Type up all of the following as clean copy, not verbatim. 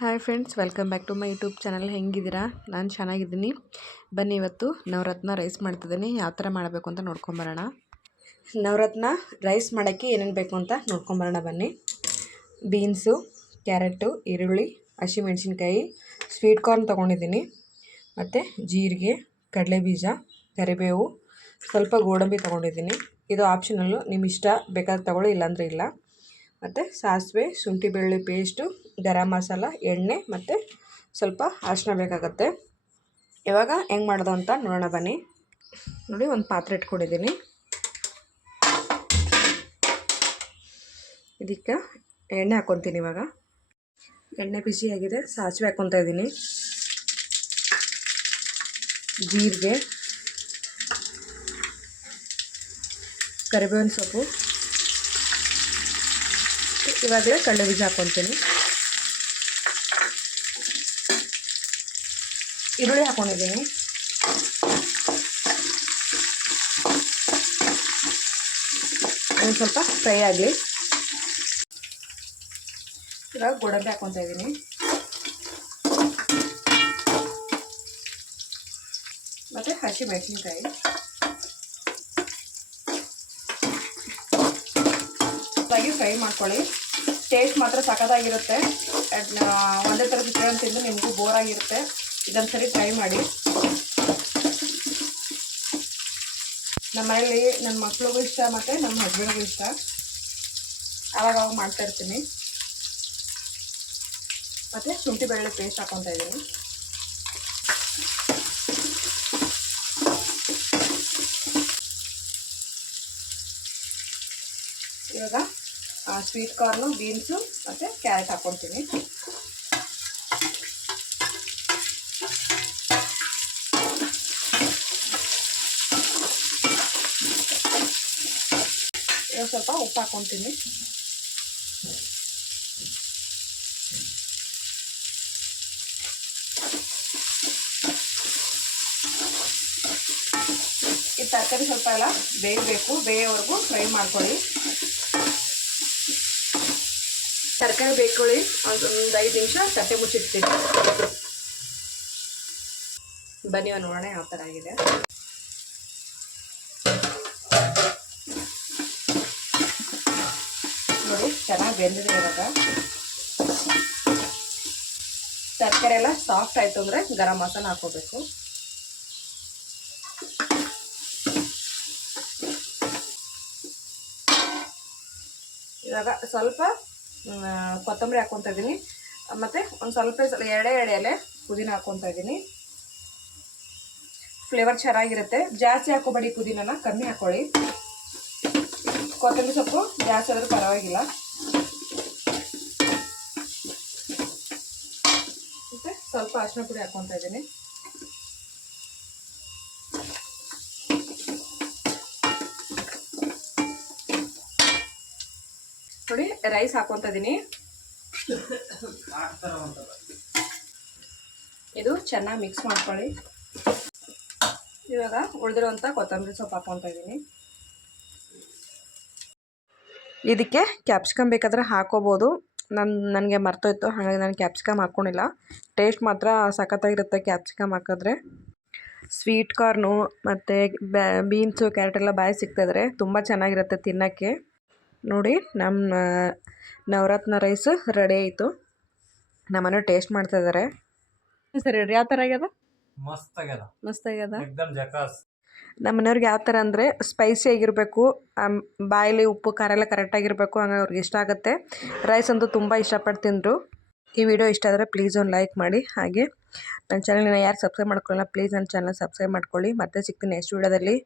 Hi friends, welcome back to my YouTube channel. ಹೆಂಗಿದ್ದೀರಾ? ನಾನು ಚೆನ್ನಾಗಿದ್ದೀನಿ. ಬನ್ನಿ, ಇವತ್ತು ನವರತ್ನ ರೈಸ್ ಮಾಡ್ತಿದ್ದೀನಿ. ಯಾವ ಥರ ಮಾಡಬೇಕು ಅಂತ ನೋಡ್ಕೊಂಬರೋಣ. ನವರತ್ನ ರೈಸ್ ಮಾಡೋಕ್ಕೆ ಏನೇನು ಬೇಕು ಅಂತ ನೋಡ್ಕೊಂಬರೋಣ ಬನ್ನಿ. ಬೀನ್ಸು, ಕ್ಯಾರೆಟು, ಈರುಳ್ಳಿ, ಹಸಿಮೆಣ್ಸಿನ್ಕಾಯಿ, ಸ್ವೀಟ್ ಕಾರ್ನ್ ತೊಗೊಂಡಿದ್ದೀನಿ, ಮತ್ತು ಜೀರಿಗೆ, ಕಡಲೆಬೀಜ, ಕರಿಬೇವು, ಸ್ವಲ್ಪ ಗೋಡಂಬಿ ತೊಗೊಂಡಿದ್ದೀನಿ. ಇದು ಆಪ್ಷನಲ್ಲು, ನಿಮ್ಮ ಇಷ್ಟ, ಬೇಕಾದ್ರೆ ತೊಗೊಳ್ಳಿ, ಇಲ್ಲಾಂದರೆ ಇಲ್ಲ. ಮತ್ತು ಸಾಸಿವೆ, ಶುಂಠಿ ಬೆಳ್ಳುಳ್ಳಿ ಪೇಸ್ಟು, ಗರಂ ಮಸಾಲ, ಎಣ್ಣೆ ಮತ್ತು ಸ್ವಲ್ಪ ಅರಿಶಿನ ಬೇಕಾಗುತ್ತೆ. ಇವಾಗ ಹೆಂಗೆ ಮಾಡೋದು ಅಂತ ನೋಡೋಣ ಬನ್ನಿ. ನೋಡಿ, ಒಂದು ಪಾತ್ರೆ ಇಟ್ಕೊಂಡಿದ್ದೀನಿ. ಇದಕ್ಕೆ ಎಣ್ಣೆ ಹಾಕ್ಕೊತೀನಿ. ಇವಾಗ ಎಣ್ಣೆ ಬಿಸಿಯಾಗಿದೆ, ಸಾಸಿವೆ ಹಾಕ್ಕೊತಾ ಇದ್ದೀನಿ, ಜೀರಿಗೆ, ಕರಿಬೇವಿನ ಸೊಪ್ಪು, ಇವಾಗಲೇ ಕಡಲೆಬೀಜ ಹಾಕ್ಕೊತೀನಿ, ಈರುಳ್ಳಿ ಹಾಕ್ಕೊಂಡಿದ್ದೀನಿ, ಒಂದು ಸ್ವಲ್ಪ ಫ್ರೈ ಆಗಲಿ. ಇವಾಗ ಗೋಡಂಬಿ ಹಾಕ್ಕೊತಾ ಇದ್ದೀನಿ, ಮತ್ತು ಹಸಿಮೆಣಸಿನ್ಕಾಯಿ, ಫ್ರೈ ಮಾಡ್ಕೊಳ್ಳಿ. ಟೇಸ್ಟ್ ಮಾತ್ರ ಸಖತ್ತಾಗಿರುತ್ತೆ. ಒಂದೇ ಥರ ಚಿತ್ರಾನ್ನ ತಿಂದು ನಿಮಗೂ ಬೋರ್ ಆಗಿರುತ್ತೆ. ಇದೊಂದು ಸರಿ ಟ್ರೈ ಮಾಡಿ. ನಮ್ಮ ಮನೇಲಿ ನನ್ನ ಮಕ್ಳಿಗೂ ಇಷ್ಟ, ಮತ್ತು ನಮ್ಮ ಹಸ್ಬೆಂಡ್ಗೂ ಇಷ್ಟ. ಆವಾಗ ಮಾಡ್ತಾಯಿರ್ತೀನಿ. ಮತ್ತು ಶುಂಠಿ ಬೆಳ್ಳುಳ್ಳಿ ಪೇಸ್ಟ್ ಹಾಕ್ಕೊತಾ ಇದ್ದೀನಿ. ಇವಾಗ ಸ್ವೀಟ್ ಕಾರ್ನು, ಬೀನ್ಸು ಮತ್ತು ಕ್ಯಾರೆಟ್ ಹಾಕ್ಕೊತೀನಿ. ಇವಾಗ ಸ್ವಲ್ಪ ಉಪ್ಪು ಹಾಕ್ಕೊತೀನಿ. ಈ ತರಕಾರಿ ಸ್ವಲ್ಪ ಎಲ್ಲ ಬೇಯಬೇಕು. ಬೇಯೋವರೆಗೂ ಫ್ರೈ ಮಾಡ್ಕೊಳ್ಳಿ. ತರಕಾರಿ ಬೇಯ್ಕೊಳ್ಳಿ. ಒಂದು 5 ನಿಮಿಷ ತಟ್ಟೆ ಮುಚ್ಚಿಡ್ತೀನಿ. ಬನ್ನಿ ನೋಡೋಣ ಯಾವ ಥರ ಆಗಿದೆ. ನೋಡಿ, ಚೆನ್ನಾಗಿ ಬೆಂದಿದೆ. ಇವಾಗ ತರಕಾರಿ ಎಲ್ಲ ಸಾಫ್ಟ್ ಆಯಿತು ಅಂದರೆ ಗರಂ ಮಸಾಲ ಹಾಕೋಬೇಕು. ಇವಾಗ ಸ್ವಲ್ಪ ಕೊತ್ತಂಬರಿ ಹಾಕ್ಕೊತಾ ಇದ್ದೀನಿ, ಮತ್ತು ಒಂದು ಸ್ವಲ್ಪ ಎಳೆ ಎಳೆ ಪುದೀನ ಹಾಕ್ಕೊತಾ ಇದ್ದೀನಿ. ಫ್ಲೇವರ್ ಚೆನ್ನಾಗಿರುತ್ತೆ. ಜಾಸ್ತಿ ಹಾಕೋಬೇಡಿ, ಪುದೀನನ ಕಮ್ಮಿ ಹಾಕ್ಕೊಳ್ಳಿ. ಕೊತ್ತಂಬರಿ ಸೊಪ್ಪು ಜಾಸ್ತಿ ಆದರೂ ಪರವಾಗಿಲ್ಲ. ಮತ್ತು ಸ್ವಲ್ಪ ಅರಿಶಿನ ಪುಡಿ ಹಾಕ್ಕೊತಾ ಇದ್ದೀನಿ. ನೋಡಿ, ರೈಸ್ ಹಾಕ್ಕೊತಾ ಇದ್ದೀನಿ. ಇದು ಚೆನ್ನಾಗಿ ಮಿಕ್ಸ್ ಮಾಡ್ಕೊಳ್ಳಿ. ಇವಾಗ ಉಳಿದಿರೋಂಥ ಕೊತ್ತಂಬರಿ ಸೊಪ್ಪು ಹಾಕ್ಕೊತಾ ಇದ್ದೀನಿ. ಇದಕ್ಕೆ ಕ್ಯಾಪ್ಸಿಕಮ್ ಬೇಕಾದರೆ ಹಾಕೋಬೋದು. ನನಗೆ ಮರ್ತೋಯ್ತು, ಹಾಗಾಗಿ ನಾನು ಕ್ಯಾಪ್ಸಿಕಮ್ ಹಾಕ್ಕೊಂಡಿಲ್ಲ. ಟೇಸ್ಟ್ ಮಾತ್ರ ಸಖತ್ತಾಗಿರುತ್ತೆ ಕ್ಯಾಪ್ಸಿಕಮ್ ಹಾಕಿದ್ರೆ. ಸ್ವೀಟ್ ಕಾರ್ನು ಮತ್ತು ಬೀನ್ಸು, ಕ್ಯಾರೆಟ್ ಎಲ್ಲ ಬಾಯಿ ಸಿಗ್ತಾಯಿದ್ರೆ ತುಂಬ ಚೆನ್ನಾಗಿರುತ್ತೆ ತಿನ್ನೋಕ್ಕೆ. ನೋಡಿ, ನಮ್ಮ ನವರತ್ನ ರೈಸು ರೆಡಿ ಆಯಿತು. ನಮ್ಮನೆ ಟೇಸ್ಟ್ ಮಾಡ್ತಾ ಇದ್ದಾರೆ. ಸರಿ, ಯಾವ ಥರ ಆಗ್ಯದ? ಮಸ್ತ್ ಆಗ್ಯದ. ನಮ್ಮ ಮನೆಯವ್ರಿಗೆ ಯಾವ ಥರ ಅಂದರೆ ಸ್ಪೈಸಿ ಆಗಿರಬೇಕು, ಬಾಯಲ್ಲಿ ಉಪ್ಪು ಖಾರ ಎಲ್ಲ ಕರೆಕ್ಟಾಗಿರಬೇಕು. ಹಂಗಾಗಿ ಅವ್ರಿಗೆ ಇಷ್ಟ ಆಗುತ್ತೆ. ರೈಸ್ ಅಂತೂ ತುಂಬ ಇಷ್ಟಪಟ್ಟು ತಿಂದರು. ಈ ವಿಡಿಯೋ ಇಷ್ಟ ಆದರೆ ಪ್ಲೀಸ್ ಒಂದು ಲೈಕ್ ಮಾಡಿ. ಹಾಗೆ ನನ್ನ ಚಾನಲ್ನ ಯಾರು ಸಬ್ಸ್ಕ್ರೈಬ್ ಮಾಡ್ಕೊಳ್ಳಲ್ಲ, ಪ್ಲೀಸ್ ನನ್ನ ಚಾನಲ್ ಸಬ್ಸ್ಕ್ರೈಬ್ ಮಾಡ್ಕೊಳ್ಳಿ. ಮತ್ತೆ ಸಿಗ್ತೀನಿ ನೆಕ್ಸ್ಟ್ ವಿಡಿಯೋದಲ್ಲಿ.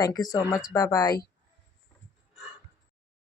Thank you so much. Bye.